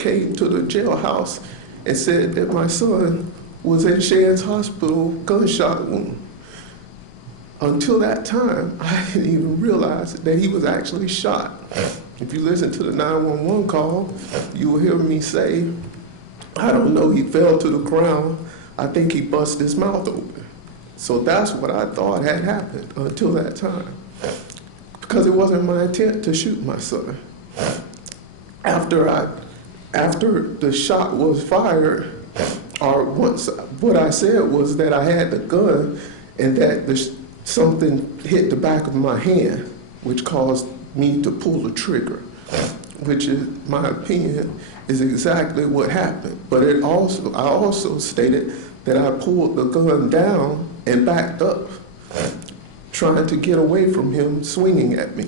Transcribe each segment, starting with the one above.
came to the jailhouse and said that my son was in Shands Hospital, gunshot wound. Until that time, I didn't even realize that he was actually shot. If you listen to the 911 call, you will hear me say, I don't know, he fell to the ground. I think he busted his mouth open. So that's what I thought had happened until that time. Because it wasn't my intent to shoot my son. After the shot was fired, or once, what I said was that I had the gun and that something hit the back of my hand, which caused me to pull the trigger, which is, my opinion, is exactly what happened. But I also stated that I pulled the gun down and backed up, trying to get away from him swinging at me.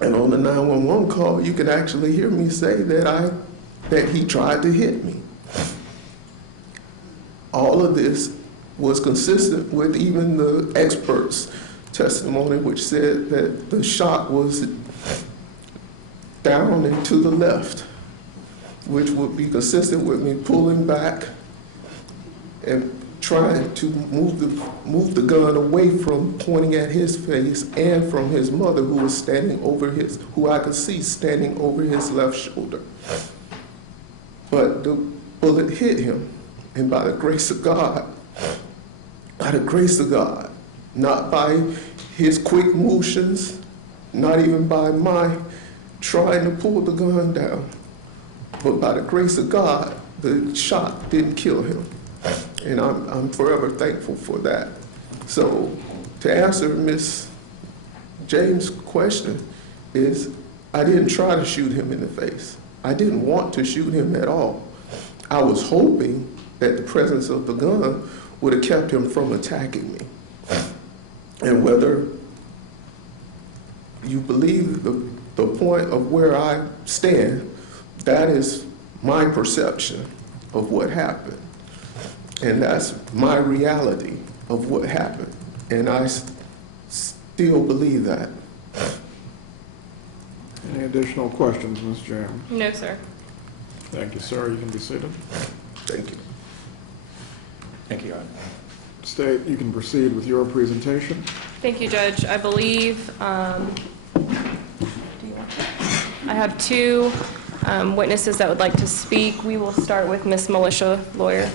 And on the 911 call, you can actually hear me say that he tried to hit me. All of this was consistent with even the expert's testimony, which said that the shot was down and to the left, which would be consistent with me pulling back and trying to move the gun away from pointing at his face and from his mother, who was who I could see standing over his left shoulder. But the bullet hit him, and by the grace of God, not by his quick motions, not even by my trying to pull the gun down, but by the grace of God, the shot didn't kill him. And I'm forever thankful for that. So to answer Ms. James' question is, I didn't try to shoot him in the face. I didn't want to shoot him at all. I was hoping that the presence of the gun would have kept him from attacking me. And whether you believe the point of where I stand, that is my perception of what happened. And that's my reality of what happened. And I still believe that. Any additional questions, Ms. James? No, sir. Thank you, sir. You can be seated. Thank you. Thank you, Your Honor. State, you can proceed with your presentation. Thank you, Judge. I believe I have two witnesses that would like to speak. We will start with Ms. Militia, lawyer.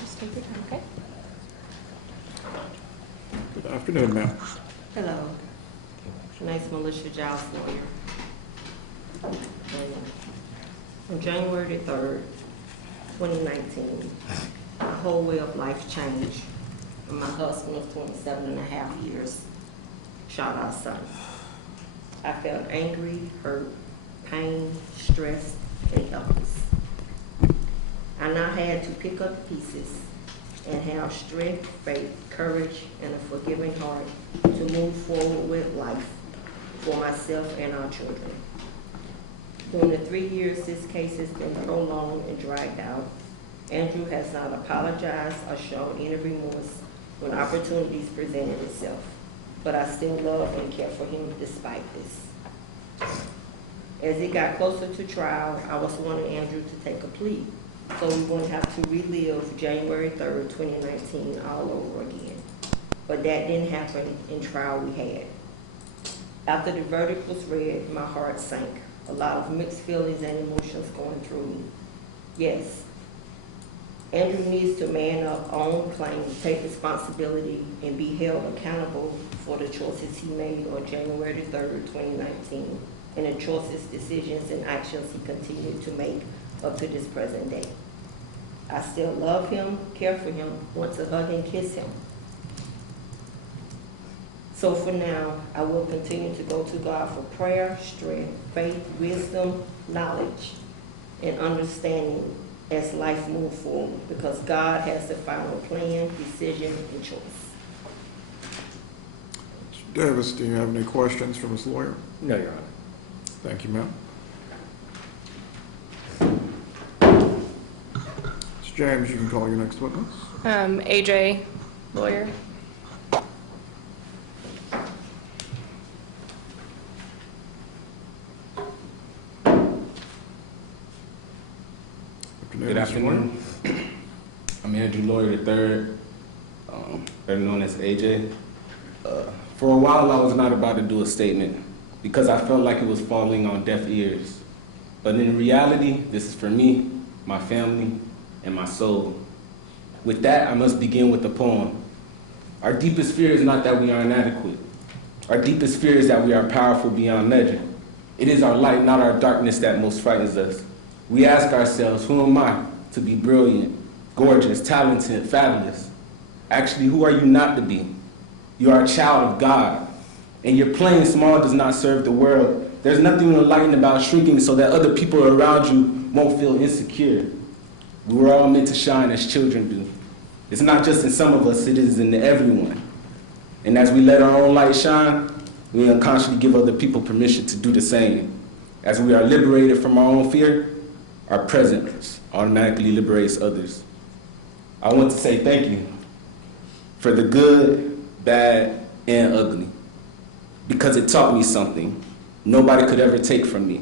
Just take your time, okay? Good afternoon, ma'am. Hello. Nice Militia Giles lawyer. On January 3rd, 2019, my whole way of life changed. And my husband of 27 and a half years shot our son. I felt angry, hurt, pain, stressed, and helpless. I now had to pick up the pieces and have strength, faith, courage, and a forgiving heart to move forward with life for myself and our children. During the 3 years this case has been prolonged and dragged out, Andrew has not apologized or shown any remorse when opportunities presented itself, but I still love and care for him despite this. As it got closer to trial, I was wanting Andrew to take a plea, so we wouldn't have to relive January 3rd, 2019 all over again. But that didn't happen in trial we had. After the verdict was read, my heart sank. A lot of mixed feelings and emotions going through me. Yes, Andrew needs to man up, own claims, take responsibility, and be held accountable for the choices he made on January 3rd, 2019, and the choices, decisions, and actions he continued to make up to this present day. I still love him, care for him, want to hug and kiss him. So for now, I will continue to go to God for prayer, strength, faith, wisdom, knowledge, and understanding as life moves forward, because God has the final plan, decision, and choice. Mr. Davis, do you have any questions for Ms. Lawyer? No, Your Honor. Thank you, ma'am. Ms. James, you can call your next witness. AJ, lawyer. Good afternoon. I'm Andrew Lawyer III, better known as AJ. For a while, I was not about to do a statement because I felt like it was falling on deaf ears. But in reality, this is for me, my family, and my soul. With that, I must begin with a poem. Our deepest fear is not that we are inadequate. Our deepest fear is that we are powerful beyond measure. It is our light, not our darkness, that most frightens us. We ask ourselves, who am I to be brilliant, gorgeous, talented, fabulous? Actually, who are you not to be? You are a child of God, and your playing small does not serve the world. There's nothing enlightened about shrinking so that other people around you won't feel insecure. We were all meant to shine as children do. It's not just in some of us, it is in everyone. And as we let our own light shine, we unconsciously give other people permission to do the same. As we are liberated from our own fear, our presence automatically liberates others. I want to say thank you for the good, bad, and ugly, because it taught me something nobody could ever take from me,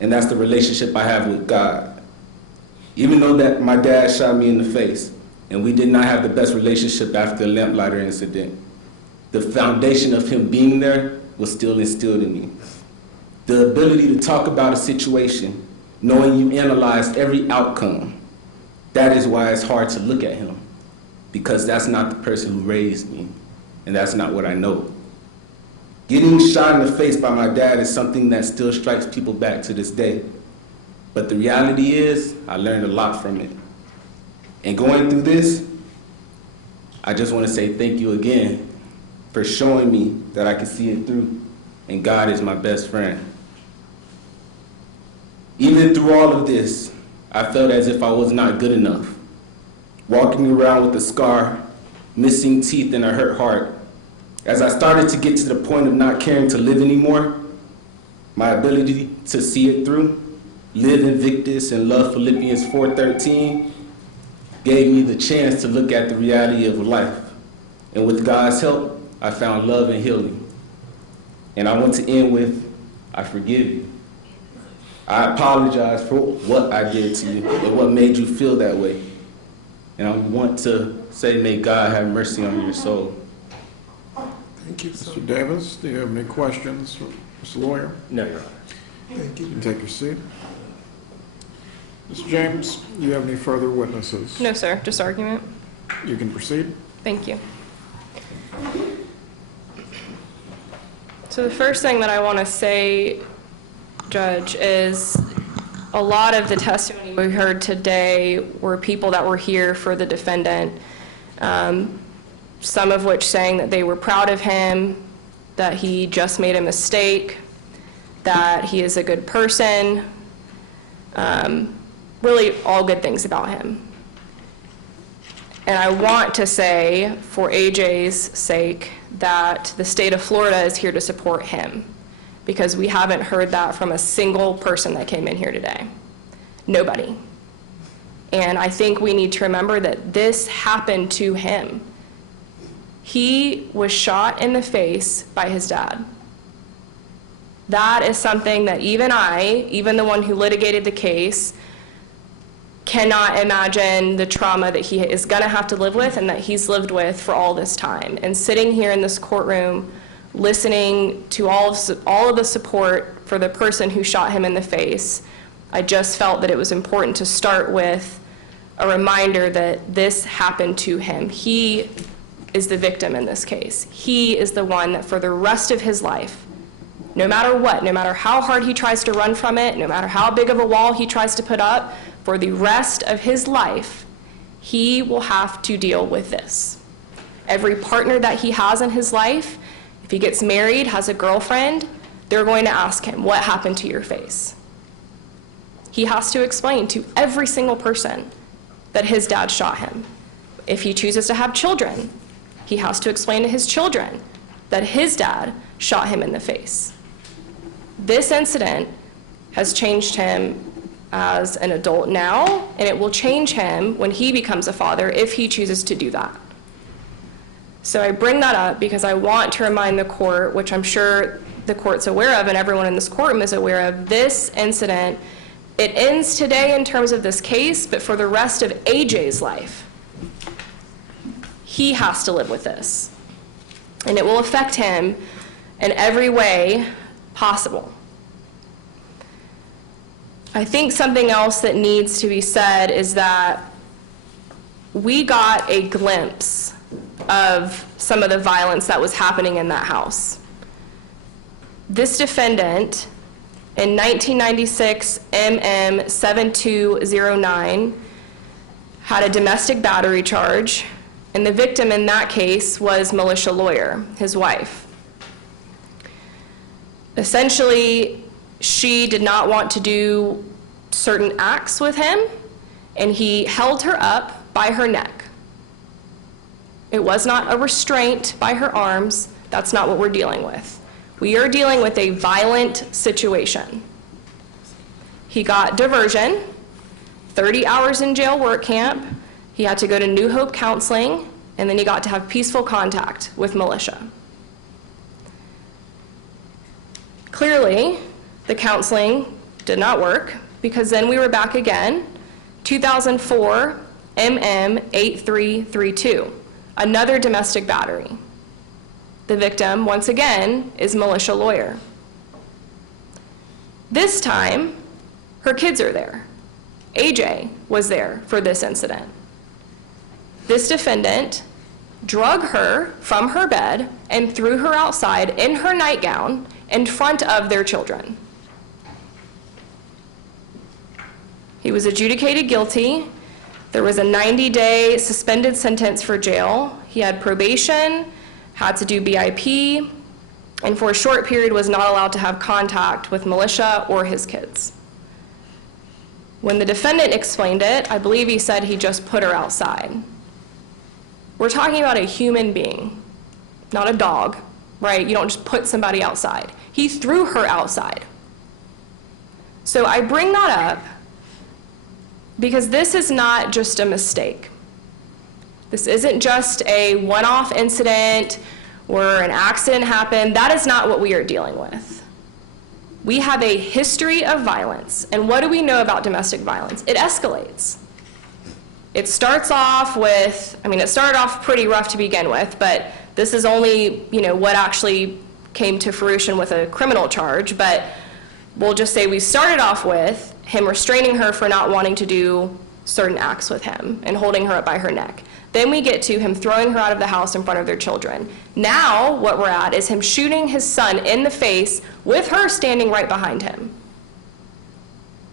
and that's the relationship I have with God. Even though that my dad shot me in the face, and we did not have the best relationship after the lamplighter incident, the foundation of him being there was still instilled in me. The ability to talk about a situation, knowing you analyzed every outcome, that is why it's hard to look at him, because that's not the person who raised me, and that's not what I know. Getting shot in the face by my dad is something that still strikes people back to this day. But the reality is, I learned a lot from it. And going through this, I just want to say thank you again for showing me that I can see it through, and God is my best friend. Even through all of this, I felt as if I was not good enough. Walking around with a scar, missing teeth, and a hurt heart. As I started to get to the point of not caring to live anymore, my ability to see it through, live Invictus and love Philippians 4:13, gave me the chance to look at the reality of life. And with God's help, I found love and healing. And I want to end with, I forgive you. I apologize for what I did to you and what made you feel that way. And I want to say, may God have mercy on your soul. Thank you, sir. Mr. Davis, do you have any questions for Mr. Lawyer? No, Your Honor. Thank You you. can take your seat. Mr. James, do you have any further witnesses? No, sir, just argument. You can proceed. Thank you. So the first thing that I want to say, Judge, is a lot of the testimony we heard today were people that were here for the defendant, some of which saying that they were proud of him, that he just made a mistake, that he is a good person, really all good things about him. And I want to say, for AJ's sake, that the state of Florida is here to support him, because we haven't heard that from a single person that came in here today. Nobody. And I think we need to remember that this happened to him. He was shot in the face by his dad. That is something that even I, even the one who litigated the case, cannot imagine the trauma that he is going to have to live with and that he's lived with for all this time. And sitting here in this courtroom, listening to all of the support for the person who shot him in the face, I just felt that it was important to start with a reminder that this happened to him. He is the victim in this case. He is the one that for the rest of his life, no matter what, no matter how hard he tries to run from it, no matter how big of a wall he tries to put up, for the rest of his life, he will have to deal with this. Every partner that he has in his life, if he gets married, has a girlfriend, they're going to ask him, what happened to your face? He has to explain to every single person that his dad shot him. If he chooses to have children, he has to explain to his children that his dad shot him in the face. This incident has changed him as an adult now, and it will change him when he becomes a father if he chooses to do that. So I bring that up because I want to remind the court, which I'm sure the court's aware of and everyone in this courtroom is aware of, this incident It ends today in terms of this case, but for the rest of AJ's life, he has to live with this. And it will affect him in every way possible. I think something else that needs to be said is that we got a glimpse of some of the violence that was happening in that house. This defendant, in 1996 MM 7209, had a domestic battery charge, and the victim in that case was Militia Lawyer, his wife. Essentially, she did not want to do certain acts with him, and he held her up by her neck. It was not a restraint by her arms. That's not what we're dealing with. We are dealing with a violent situation. He got diversion, 30 hours in jail work camp. He had to go to New Hope counseling, and then he got to have peaceful contact with militia. Clearly, the counseling did not work, because then we were back again, 2004 MM 8332, another domestic battery. The victim, once again, is Militia Lawyer. This time, her kids are there. AJ was there for this incident. This defendant drug her from her bed and threw her outside in her nightgown in front of their children. He was adjudicated guilty. There was a 90-day suspended sentence for jail. He had probation, had to do BIP, and for a short period was not allowed to have contact with militia or his kids. When the defendant explained it, I believe he said he just put her outside. We're talking about a human being, not a dog, right? You don't just put somebody outside. He threw her outside. So I bring that up because this is not just a mistake. This isn't just a one-off incident where an accident happened. That is not what we are dealing with. We have a history of violence, and what do we know about domestic violence? It escalates. It starts off with, it started off pretty rough to begin with, but this is only, what actually came to fruition with a criminal charge, but we'll just say we started off with him restraining her for not wanting to do certain acts with him and holding her up by her neck. Then we get to him throwing her out of the house in front of their children. Now what we're at is him shooting his son in the face with her standing right behind him.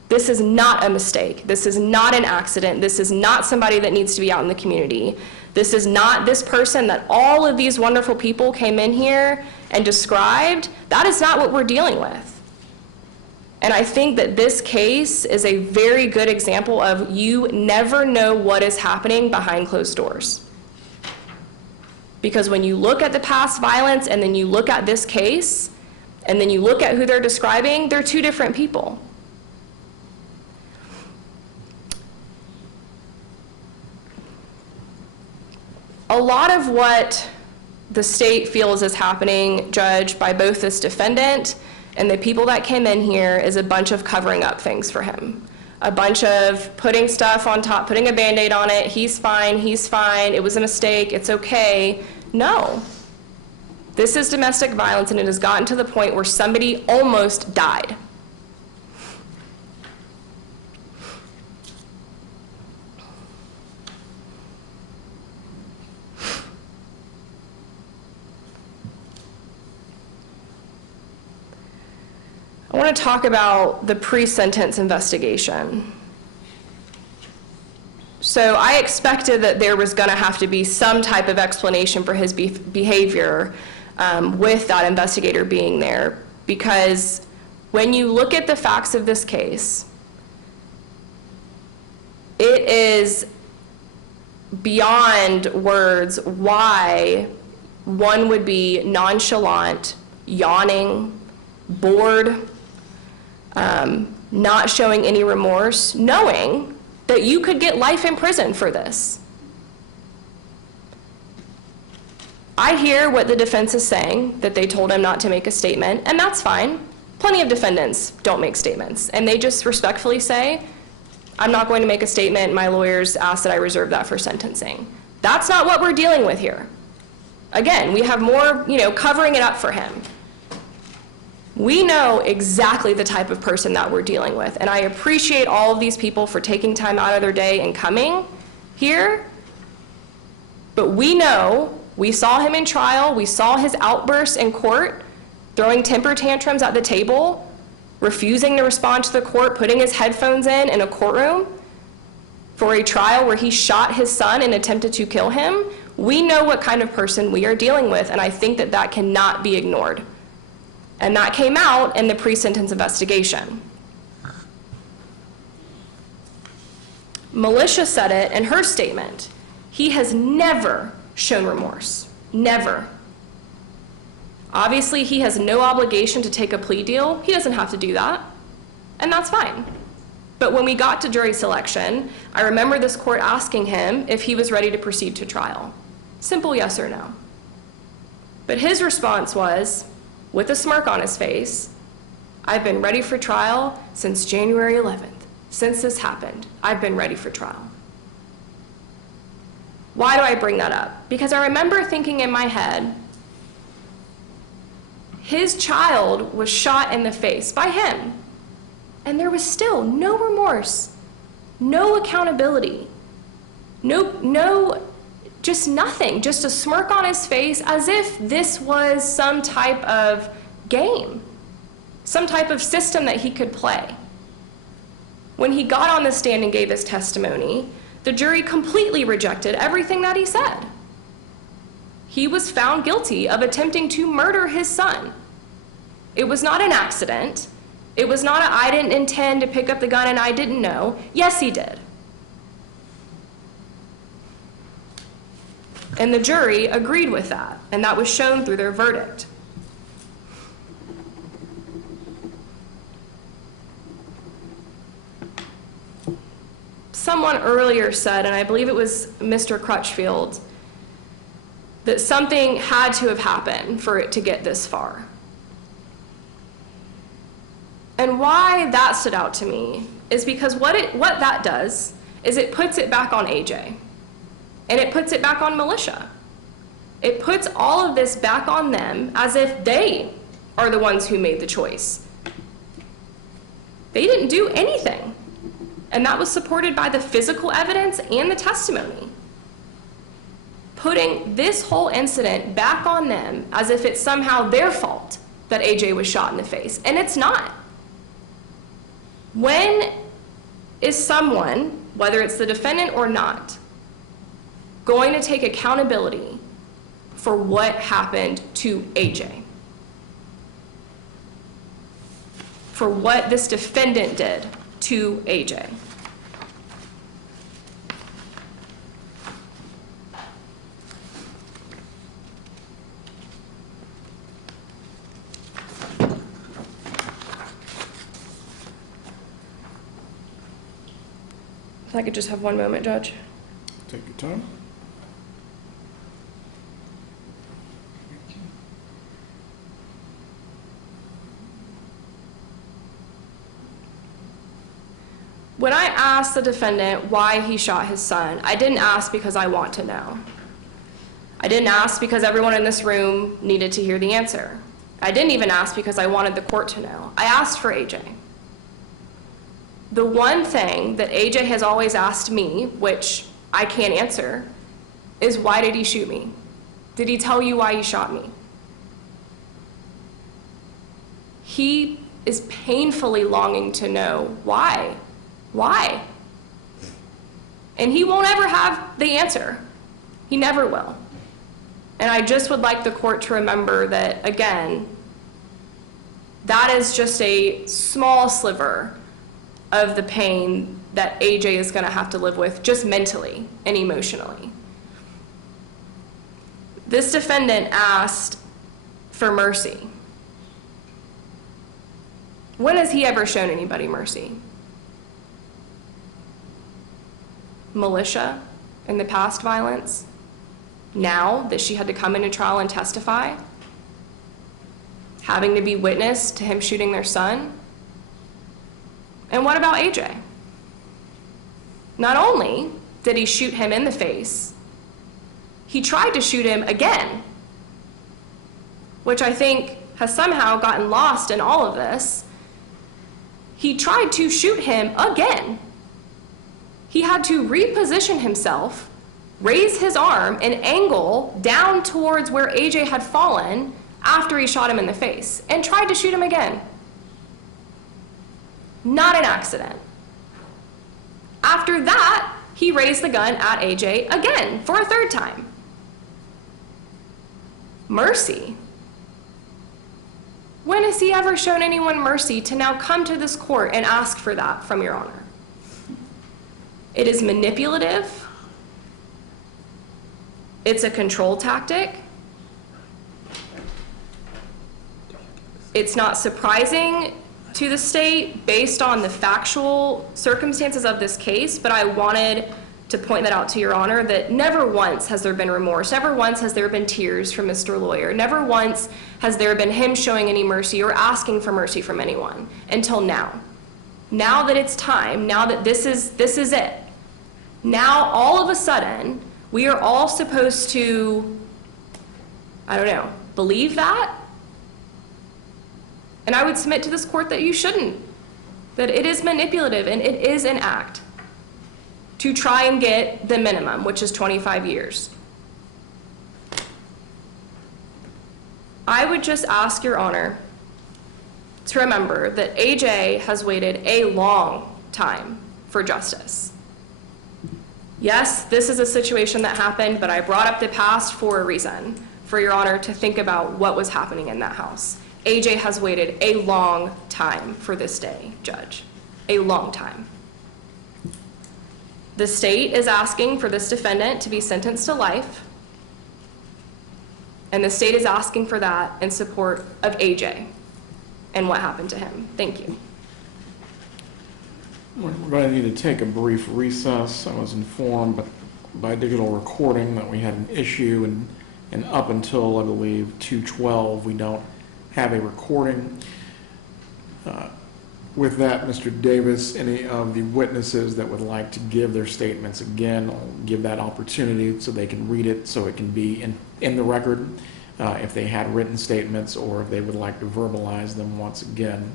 This is not a mistake. This is not an accident. This is not somebody that needs to be out in the community. This is not this person that all of these wonderful people came in here and described. That is not what we're dealing with. And I think that this case is a very good example of you never know what is happening behind closed doors. Because when you look at the past violence and then you look at this case and then you look at who they're describing, they're two different people. A lot of what the state feels is happening, judged by both this defendant and the people that came in here, is a bunch of covering up things for him. A bunch of putting stuff on top, putting a Band-Aid on it, he's fine, it was a mistake, it's okay. No. This is domestic violence, and it has gotten to the point where somebody almost died. I want to talk about the pre-sentence investigation. So I expected that there was going to have to be some type of explanation for his behavior with that investigator being there, because when you look at the facts of this case, it is beyond words why one would be nonchalant, yawning, bored, not showing any remorse, knowing that you could get life in prison for this. I hear what the defense is saying, that they told him not to make a statement, and that's fine. Plenty of defendants don't make statements, and they just respectfully say, I'm not going to make a statement, my lawyers ask that I reserve that for sentencing. That's not what we're dealing with here. Again, we have more, covering it up for him. We know exactly the type of person that we're dealing with, and I appreciate all of these people for taking time out of their day and coming here, but we know, we saw him in trial, we saw his outbursts in court, throwing temper tantrums at the table, refusing to respond to the court, putting his headphones in a courtroom for a trial where he shot his son and attempted to kill him. We know what kind of person we are dealing with, and I think that that cannot be ignored. And that came out in the pre-sentence investigation. Militia said it in her statement. He has never shown remorse. Never. Obviously, he has no obligation to take a plea deal. He doesn't have to do that, and that's fine. But when we got to jury selection, I remember this court asking him if he was ready to proceed to trial. Simple yes or no. But his response was, with a smirk on his face, I've been ready for trial since January 11th. Since this happened, I've been ready for trial. Why do I bring that up? Because I remember thinking in my head, his child was shot in the face by him, and there was still no remorse, no accountability, just nothing, just a smirk on his face as if this was some type of game, some type of system that he could play. When he got on the stand and gave his testimony, the jury completely rejected everything that he said. He was found guilty of attempting to murder his son. It was not an accident. It was not I didn't intend to pick up the gun and I didn't know. Yes, he did. And the jury agreed with that, and that was shown through their verdict. Someone earlier said, and I believe it was Mr. Crutchfield, that something had to have happened for it to get this far. And why that stood out to me is because what that does is it puts it back on AJ. And it puts it back on militia. It puts all of this back on them as if they are the ones who made the choice. They didn't do anything. And that was supported by the physical evidence and the testimony. Putting this whole incident back on them as if it's somehow their fault that AJ was shot in the face. And it's not. When is someone, whether it's the defendant or not, going to take accountability for what happened to AJ? For what this defendant did to AJ? If I could just have one moment, Judge. Take your time. When I asked the defendant why he shot his son, I didn't ask because I want to know. I didn't ask because everyone in this room needed to hear the answer. I didn't even ask because I wanted the court to know. I asked for AJ. The one thing that AJ has always asked me, which I can't answer, is why did he shoot me? Did he tell you why he shot me? He is painfully longing to know why. Why? And he won't ever have the answer. He never will. And I just would like the court to remember that, again, that is just a small sliver of the pain that AJ is going to have to live with just mentally and emotionally. This defendant asked for mercy. When has he ever shown anybody mercy? Militia in the past violence? Now that she had to come into trial and testify? having to be witness to him shooting their son? And what about AJ? Not only did he shoot him in the face, he tried to shoot him again, which I think has somehow gotten lost in all of this. He tried to shoot him again. He had to reposition himself, raise his arm and angle down towards where AJ had fallen after he shot him in the face, and tried to shoot him again. Not an accident. After that, he raised the gun at AJ again for a third time. Mercy. When has he ever shown anyone mercy to now come to this court and ask for that from Your Honor? It is manipulative. It's a control tactic. It's not surprising to the state based on the factual circumstances of this case, but I wanted to point that out to Your Honor, that never once has there been remorse, never once has there been tears from Mr. Lawyer, never once has there been him showing any mercy or asking for mercy from anyone until now. Now that it's time, now that this is it, now all of a sudden we are all supposed to, I don't know, believe that? And I would submit to this court that you shouldn't, that it is manipulative and it is an act to try and get the minimum, which is 25 years. I would just ask Your Honor to remember that AJ has waited a long time for justice. Yes, this is a situation that happened, but I brought up the past for a reason, for Your Honor to think about what was happening in that house. AJ has waited a long time for this day, Judge, a long time. The state is asking for this defendant to be sentenced to life, and the state is asking for that in support of AJ and what happened to him. Thank you. We're going to need to take a brief recess. I was informed by digital recording that we had an issue, and up until, I believe, 2:12, we don't have a recording. With that, Mr. Davis, any of the witnesses that would like to give their statements again, I'll give that opportunity so they can read it, so it can be in the record, if they had written statements or if they would like to verbalize them once again.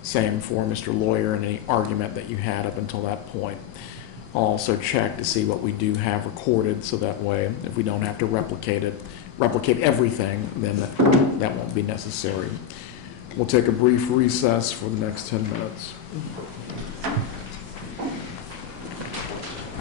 Same for Mr. Lawyer and any argument that you had up until that point. I'll also check to see what we do have recorded, so that way, if we don't have to replicate everything, then that won't be necessary. We'll take a brief recess for the next 10 minutes.